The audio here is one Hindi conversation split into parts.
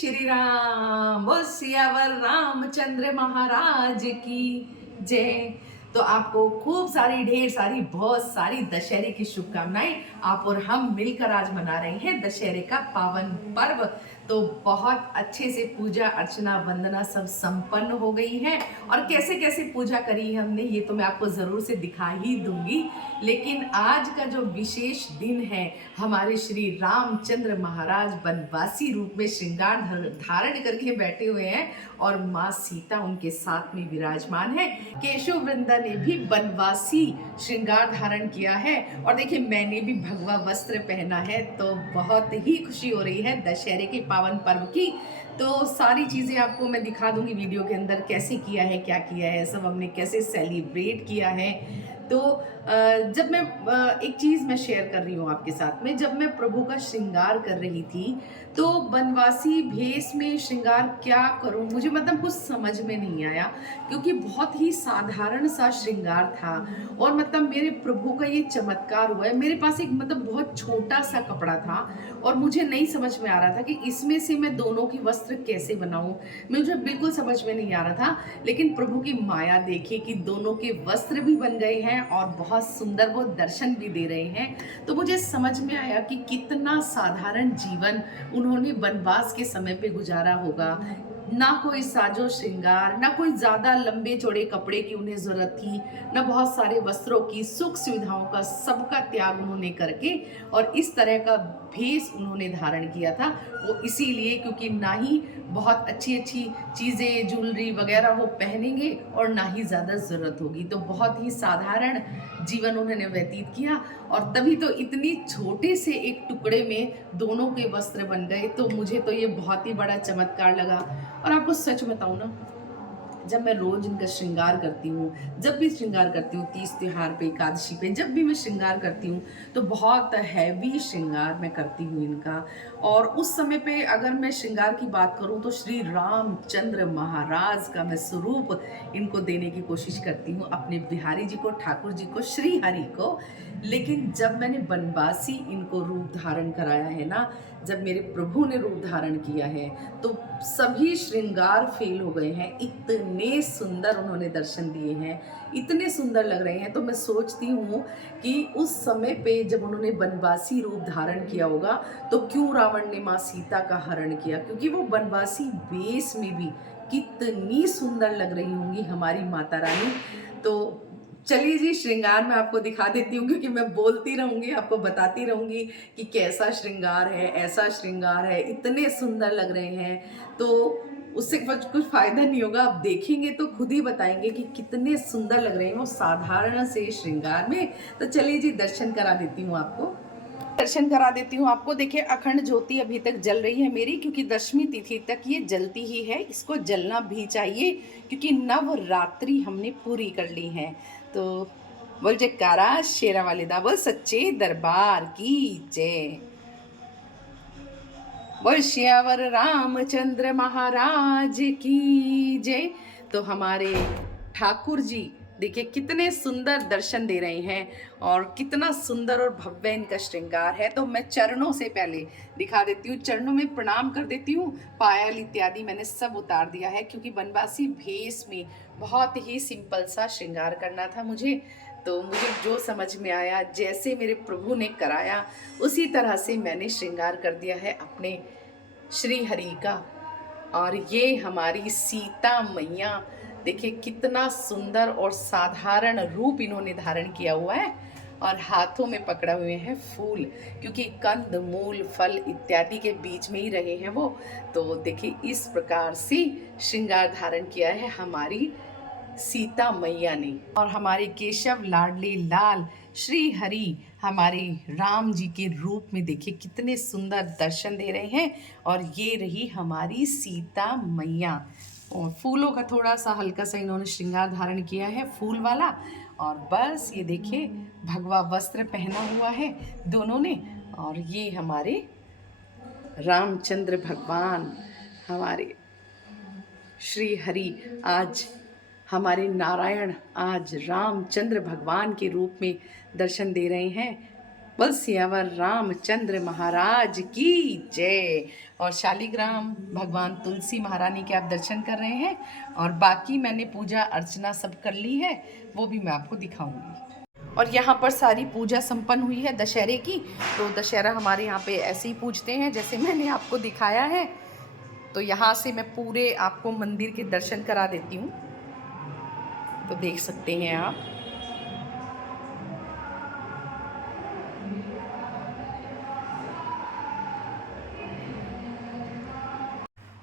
श्री राम, बोल सियावर रामचंद्र महाराज की जय। तो आपको खूब सारी ढेर सारी बहुत सारी दशहरे की शुभकामनाएं। आप और हम मिलकर आज मना रहे हैं दशहरे का पावन पर्व। तो बहुत अच्छे से पूजा अर्चना वंदना सब संपन्न हो गई है और कैसे कैसे पूजा करी है हमने ये तो मैं आपको जरूर से दिखा ही दूंगी। लेकिन आज का जो विशेष दिन है, हमारे श्री रामचंद्र महाराज वनवासी रूप में श्रृंगार धारण करके बैठे हुए हैं और माँ सीता उनके साथ में विराजमान है। केशव वृंदा ने भी वनवासी श्रृंगार धारण किया है और देखिए मैंने भी भगवा वस्त्र पहना है। तो बहुत ही खुशी हो रही है दशहरे के पावन पर्व की। तो सारी चीज़ें आपको मैं दिखा दूंगी वीडियो के अंदर, कैसे किया है, क्या किया है, सब हमने कैसे सेलिब्रेट किया है। तो जब मैं एक चीज़ मैं शेयर कर रही हूँ आपके साथ में, जब मैं प्रभु का श्रृंगार कर रही थी तो वनवासी भेष में श्रृंगार क्या करूँ, मुझे मतलब कुछ समझ में नहीं आया क्योंकि बहुत ही साधारण सा श्रृंगार था। और मतलब मेरे प्रभु का ये चमत्कार हुआ है, मेरे पास एक मतलब बहुत छोटा सा कपड़ा था और मुझे नहीं समझ में आ रहा था कि इसमें से मैं दोनों की वस्त्र कैसे बनाऊं, मुझे बिल्कुल समझ में नहीं आ रहा था। लेकिन प्रभु की माया देखिए कि दोनों के वस्त्र भी बन गए हैं और बहुत सुंदर वो दर्शन भी दे रहे हैं। तो मुझे समझ में आया कि कितना साधारण जीवन उन्होंने वनवास के समय पे गुजारा होगा। ना कोई साजो श्रृंगार, ना कोई ज्यादा लंबे चौड़े कपड़े की उन्हें जरूरत थी, ना बहुत सारे वस्त्रों की, सुख सुविधाओं का सबका त्याग उन्होंने करके और इस तरह का भेष उन्होंने धारण किया था। वो इसीलिए क्योंकि ना ही बहुत अच्छी अच्छी चीज़ें ज्वेलरी वगैरह वो पहनेंगे और ना ही ज़्यादा ज़रूरत होगी। तो बहुत ही साधारण जीवन उन्होंने व्यतीत किया और तभी तो इतनी छोटे से एक टुकड़े में दोनों के वस्त्र बन गए। तो मुझे तो ये बहुत ही बड़ा चमत्कार लगा। और आपको सच बताऊँ ना, जब मैं रोज इनका श्रृंगार करती हूँ, जब भी श्रृंगार करती हूँ, तीज त्योहार पे, एकादशी पे, जब भी मैं श्रृंगार करती हूँ तो बहुत हैवी श्रृंगार मैं करती हूँ इनका। और उस समय पे अगर मैं श्रृंगार की बात करूँ तो श्री रामचंद्र महाराज का मैं स्वरूप इनको देने की कोशिश करती हूँ, अपने बिहारी जी को, ठाकुर जी को, श्री हरि को। लेकिन जब मैंने वनवासी इनको रूप धारण कराया है ना, जब मेरे प्रभु ने रूप धारण किया है तो सभी श्रृंगार फेल हो गए हैं। इतने सुंदर उन्होंने दर्शन दिए हैं, इतने सुंदर लग रहे हैं। तो मैं सोचती हूँ कि उस समय पे जब उन्होंने वनवासी रूप धारण किया होगा तो क्यों रावण ने माँ सीता का हरण किया, क्योंकि वो वनवासी वेश में भी कितनी सुंदर लग रही होंगी हमारी माता रानी। तो चलिए जी, श्रृंगार मैं आपको दिखा देती हूँ क्योंकि मैं बोलती रहूंगी, आपको बताती रहूंगी कि कैसा श्रृंगार है, ऐसा श्रृंगार है, इतने सुंदर लग रहे हैं। तो उससे कुछ फायदा नहीं होगा, आप देखेंगे तो खुद ही बताएंगे कि कितने सुंदर लग रहे हैं वो साधारण से श्रृंगार में। तो चलिए जी, दर्शन करा देती हूँ आपको, दर्शन करा देती हूँ आपको। देखिए अखंड ज्योति अभी तक जल रही है मेरी, क्योंकि दशमी तिथि तक ये जलती ही है, इसको जलना भी चाहिए क्योंकि नवरात्रि हमने पूरी कर ली है। तो बोल जयकारा शेरा वाले दा, बोल सच्चे दरबार की जय, बोल श्यावर रामचंद्र महाराज की जय। तो हमारे ठाकुर जी देखिए कितने सुंदर दर्शन दे रहे हैं और कितना सुंदर और भव्य इनका श्रृंगार है। तो मैं चरणों से पहले दिखा देती हूँ, चरणों में प्रणाम कर देती हूँ। पायल इत्यादि मैंने सब उतार दिया है क्योंकि वनवासी भेष में बहुत ही सिंपल सा श्रृंगार करना था मुझे। तो मुझे जो समझ में आया, जैसे मेरे प्रभु ने कराया उसी तरह से मैंने श्रृंगार कर दिया है अपने श्री हरि का। और ये हमारी सीता मैया देखिए कितना सुंदर और साधारण रूप इन्होंने धारण किया हुआ है और हाथों में पकड़ा हुए हैं फूल, क्योंकि कंद मूल फल इत्यादि के बीच में ही रहे हैं वो। तो देखिए इस प्रकार से श्रृंगार धारण किया है हमारी सीता मैया ने। और हमारे केशव लाडले लाल श्री हरि हमारे राम जी के रूप में देखिए कितने सुंदर दर्शन दे रहे हैं। और ये रही हमारी सीता मैया। और फूलों का थोड़ा सा हल्का सा इन्होंने श्रृंगार धारण किया है, फूल वाला। और बस ये देखिए भगवा वस्त्र पहना हुआ है दोनों ने। और ये हमारे रामचंद्र भगवान, हमारे श्री हरि आज हमारे नारायण आज रामचंद्र भगवान के रूप में दर्शन दे रहे हैं। बोल सियावर रामचंद्र महाराज की जय। और शालिग्राम भगवान तुलसी महारानी के आप दर्शन कर रहे हैं, और बाकी मैंने पूजा अर्चना सब कर ली है, वो भी मैं आपको दिखाऊंगी। और यहाँ पर सारी पूजा संपन्न हुई है दशहरे की। तो दशहरा हमारे यहाँ पे ऐसे ही पूजते हैं जैसे मैंने आपको दिखाया है। तो यहाँ से मैं पूरे आपको मंदिर के दर्शन करा देती हूँ, तो देख सकते हैं आप।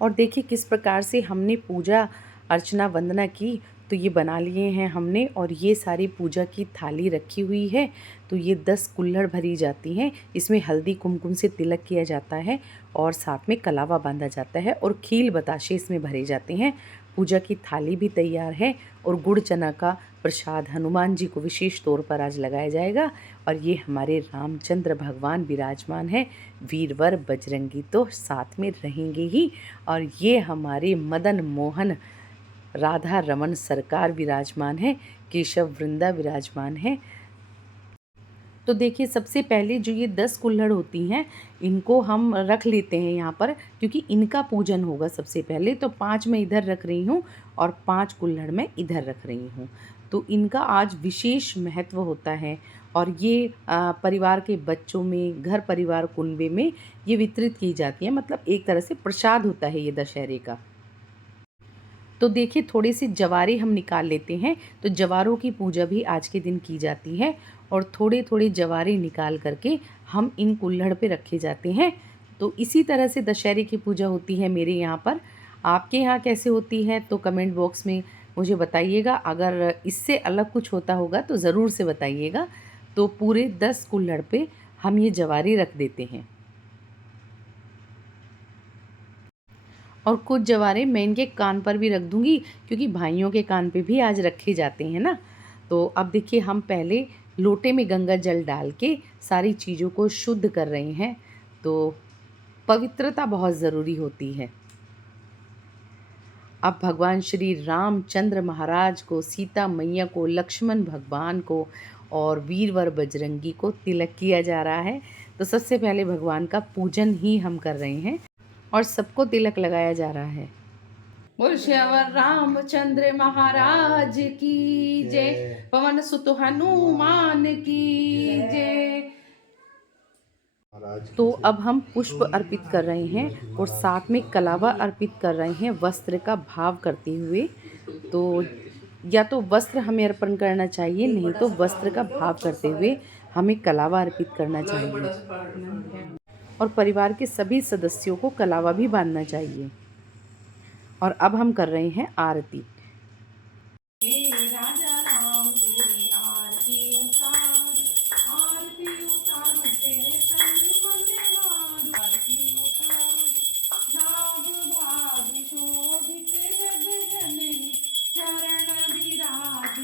और देखिए किस प्रकार से हमने पूजा अर्चना वंदना की। तो ये बना लिए हैं हमने, और ये सारी पूजा की थाली रखी हुई है। तो ये 10 कुल्हड़ भरी जाती हैं। इसमें हल्दी कुमकुम से तिलक किया जाता है, और साथ में कलावा बांधा जाता है, और खील बताशे इसमें भरे जाते हैं। पूजा की थाली भी तैयार है, और गुड़ चना का प्रसाद हनुमान जी को विशेष तौर पर आज लगाया जाएगा। और ये हमारे रामचंद्र भगवान विराजमान है, वीरवर बजरंगी तो साथ में रहेंगे ही। और ये हमारे मदन मोहन राधा रमन सरकार विराजमान है, केशव वृंदा विराजमान है। तो देखिए सबसे पहले जो ये 10 कुल्हड़ होती हैं, इनको हम रख लेते हैं यहाँ पर, क्योंकि इनका पूजन होगा सबसे पहले। तो 5 मैं इधर रख रही हूँ, और 5 कुल्हड़ मैं इधर रख रही हूँ। तो इनका आज विशेष महत्व होता है, और ये परिवार के बच्चों में, घर परिवार कुनबे में ये वितरित की जाती है। मतलब एक तरह से प्रसाद होता है ये दशहरे का। तो देखिए थोड़ी सी जवारे हम निकाल लेते हैं। तो जवारों की पूजा भी आज के दिन की जाती है, और थोड़े थोड़े जवारे निकाल करके हम इन कुल्हड़ पे रखे जाते हैं। तो इसी तरह से दशहरे की पूजा होती है मेरे यहाँ पर। आपके यहाँ कैसे होती है तो कमेंट बॉक्स में मुझे बताइएगा। अगर इससे अलग कुछ होता होगा तो ज़रूर से बताइएगा। तो पूरे 10 कुल्हड़ पे हम ये जवारे रख देते हैं, और कुछ जवारे मैं इनके कान पर भी रख दूंगी, क्योंकि भाइयों के कान पे भी आज रखे जाते हैं ना। तो अब देखिए हम पहले लोटे में गंगा जल डाल के सारी चीज़ों को शुद्ध कर रहे हैं। तो पवित्रता बहुत ज़रूरी होती है। अब भगवान श्री रामचंद्र महाराज को, सीता मैया को, लक्ष्मण भगवान को और वीरवर बजरंगी को तिलक किया जा रहा है। तो सबसे पहले भगवान का पूजन ही हम कर रहे हैं, और सबको तिलक लगाया जा रहा है। बोल श्यावर रामचंद्र महाराज की जय। पवन सुत हनुमान की जय। तो अब हम पुष्प अर्पित कर रहे हैं, और साथ में कलावा अर्पित कर रहे हैं, वस्त्र का भाव करते हुए। तो या तो वस्त्र हमें अर्पण करना चाहिए, नहीं तो वस्त्र का भाव करते हुए हमें कलावा अर्पित करना चाहिए। और परिवार के सभी सदस्यों को कलावा भी बांधना चाहिए। और अब हम कर रहे हैं आरती। राजा राम तेरी आरती उतार, आरती उतार तेरे संग बंदवार, आरती उतार नाभ भाग शोभित जग जननी, चरण विराज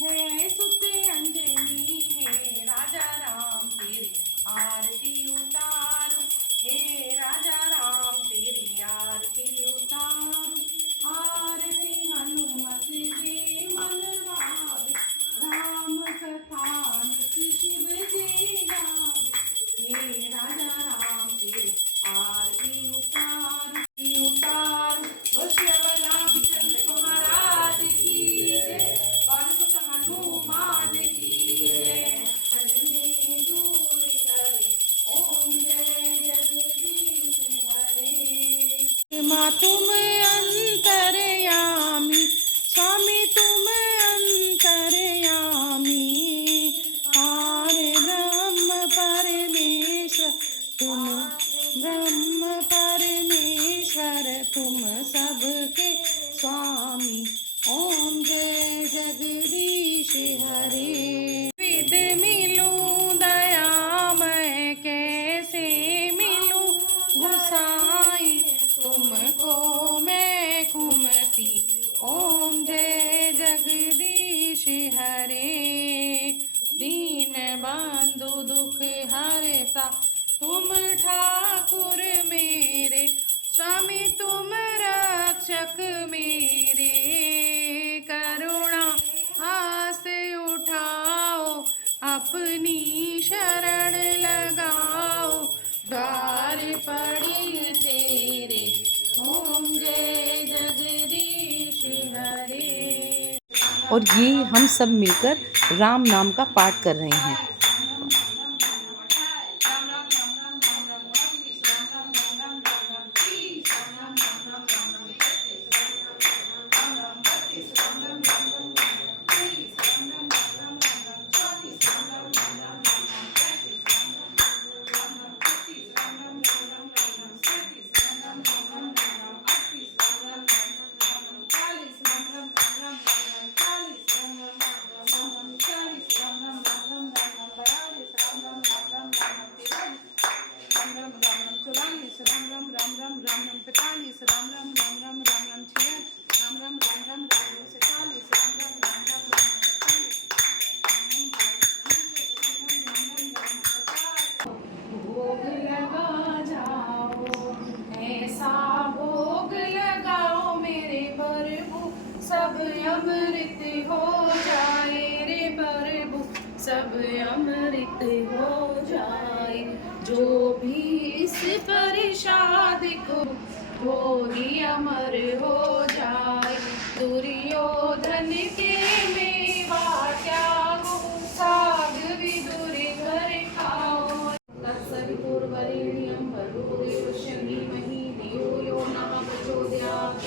है सुत अंजनी। है राजा राम तेरी आरती उतार, हे राजा राम तेरी आरती उतार, आरती हनुमत जी मन भावे, राम कथा नित्य शिव जी गावे। हे राजा राम तेरी आरती उतार, उतार वो शिव रामचंद्र महाराज की जय। पवन सुत हनुमान की जय। मन में दूर करे ओम जय जगदीश हरे। माँ तुम अंतर्यामी, स्वामी तुम अंतर्यामी, पार ब्रह्म परमेश्वर तुम, ब्रह्म परमेश्वर तुम सबके स्वामी। ओम जय जगदीश हरे। विद मिलूं दया मैं कैसे मिलूं गुसाई, तुमको मैं कुमति। ओम जय जगदीश हरे। दीन बंधु दुख हरता तुम ठाकुर मेरे, स्वामी तुम रक्षक मेरे। करुणा हाथ उठाओ अपनी शरण जय जगदीश हरे। और ये हम सब मिलकर राम नाम का पाठ कर रहे हैं। भोग लगा जाओ, ऐसा भोग लगाओ मेरे प्रभु, सब अमृत हो जाए रे प्रभु, सब अमृत हो जाए। जो भी इस प्रसाद को वो ही अमर हो जाए। दुर्योधन के मेवा त्यागो, साग विदुर घर खाओ। तत्सवितुर्वरेण्यं भर्गो देवस्य धीमहि धियो यो नः प्रचोदयात्।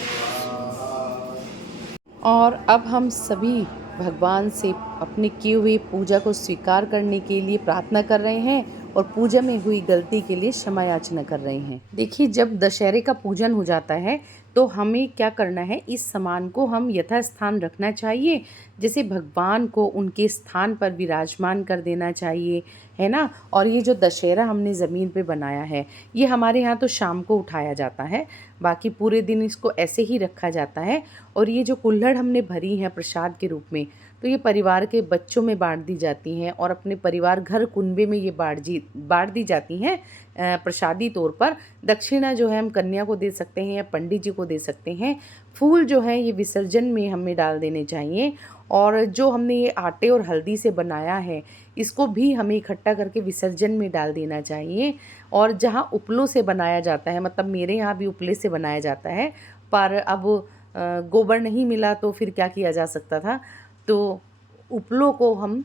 और अब हम सभी भगवान से अपने किए हुए पूजा को स्वीकार करने के लिए प्रार्थना कर रहे हैं और पूजा में हुई गलती के लिए क्षमा याचना कर रहे हैं। देखिए, जब दशहरे का पूजन हो जाता है तो हमें क्या करना है, इस सामान को हम यथास्थान रखना चाहिए। जैसे भगवान को उनके स्थान पर विराजमान कर देना चाहिए, है ना। और ये जो दशहरा हमने ज़मीन पे बनाया है, ये हमारे यहाँ तो शाम को उठाया जाता है, बाकी पूरे दिन इसको ऐसे ही रखा जाता है। और ये जो कुल्हड़ हमने भरी है प्रसाद के रूप में, तो ये परिवार के बच्चों में बांट दी जाती हैं और अपने परिवार घर कुनबे में ये बांट दी जाती हैं प्रसादी तौर पर। दक्षिणा जो है हम कन्या को दे सकते हैं या पंडित जी को दे सकते हैं। फूल जो है ये विसर्जन में हमें डाल देने चाहिए। और जो हमने ये आटे और हल्दी से बनाया है, इसको भी हमें इकट्ठा करके विसर्जन में डाल देना चाहिए। और जहाँ उपलों से बनाया जाता है, मतलब मेरे यहाँ भी उपले से बनाया जाता है, पर अब गोबर नहीं मिला तो फिर क्या किया जा सकता था, तो उपलों को हम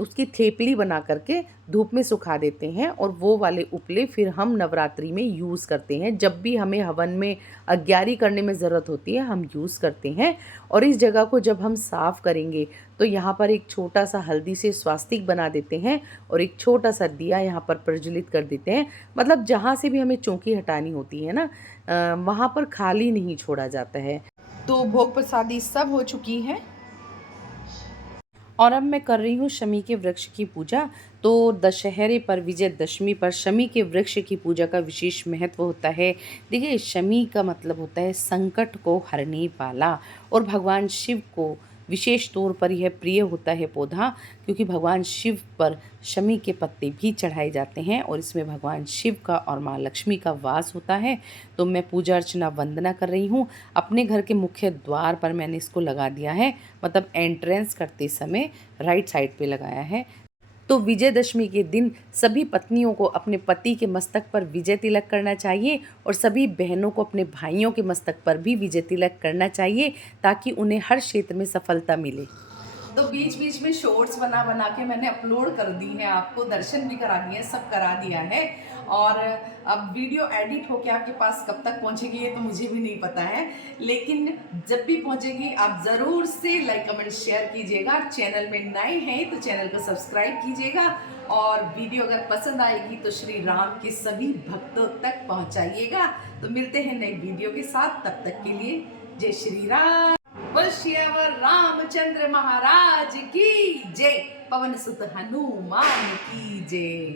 उसकी थेपली बना करके धूप में सुखा देते हैं और वो वाले उपले फिर हम नवरात्रि में यूज़ करते हैं। जब भी हमें हवन में अग्यारी करने में ज़रूरत होती है हम यूज़ करते हैं। और इस जगह को जब हम साफ़ करेंगे तो यहाँ पर एक छोटा सा हल्दी से स्वास्तिक बना देते हैं और एक छोटा सा दिया यहाँ पर प्रज्वलित कर देते हैं। मतलब जहाँ से भी हमें चौकी हटानी होती है ना, वहाँ पर खाली नहीं छोड़ा जाता है। तो भोग प्रसादी सब हो चुकी है और अब मैं कर रही हूँ शमी के वृक्ष की पूजा। तो दशहरे पर, विजयदशमी पर शमी के वृक्ष की पूजा का विशेष महत्व होता है। देखिए, शमी का मतलब होता है संकट को हरने वाला, और भगवान शिव को विशेष तौर पर यह प्रिय होता है पौधा, क्योंकि भगवान शिव पर शमी के पत्ते भी चढ़ाए जाते हैं और इसमें भगवान शिव का और माँ लक्ष्मी का वास होता है। तो मैं पूजा अर्चना वंदना कर रही हूँ। अपने घर के मुख्य द्वार पर मैंने इसको लगा दिया है, मतलब एंट्रेंस करते समय राइट साइड पे लगाया है। तो विजयदशमी के दिन सभी पत्नियों को अपने पति के मस्तक पर विजय तिलक करना चाहिए और सभी बहनों को अपने भाइयों के मस्तक पर भी विजय तिलक करना चाहिए, ताकि उन्हें हर क्षेत्र में सफलता मिले। तो बीच बीच में शॉर्ट्स बना बना के मैंने अपलोड कर दी है, आपको दर्शन भी करा दिए, सब करा दिया है। और अब वीडियो एडिट होके आपके पास कब तक पहुंचेगी ये तो मुझे भी नहीं पता है, लेकिन जब भी पहुंचेगी आप ज़रूर से लाइक कमेंट शेयर कीजिएगा। चैनल में नए हैं तो चैनल को सब्सक्राइब कीजिएगा और वीडियो अगर पसंद आएगी तो श्री राम के सभी भक्तों तक पहुंचाइएगा। तो मिलते हैं नई वीडियो के साथ, तब तक के लिए जय श्री राम। बोल श्यावर रामचंद्र महाराज की जय, पवन सुत हनुमान की जय।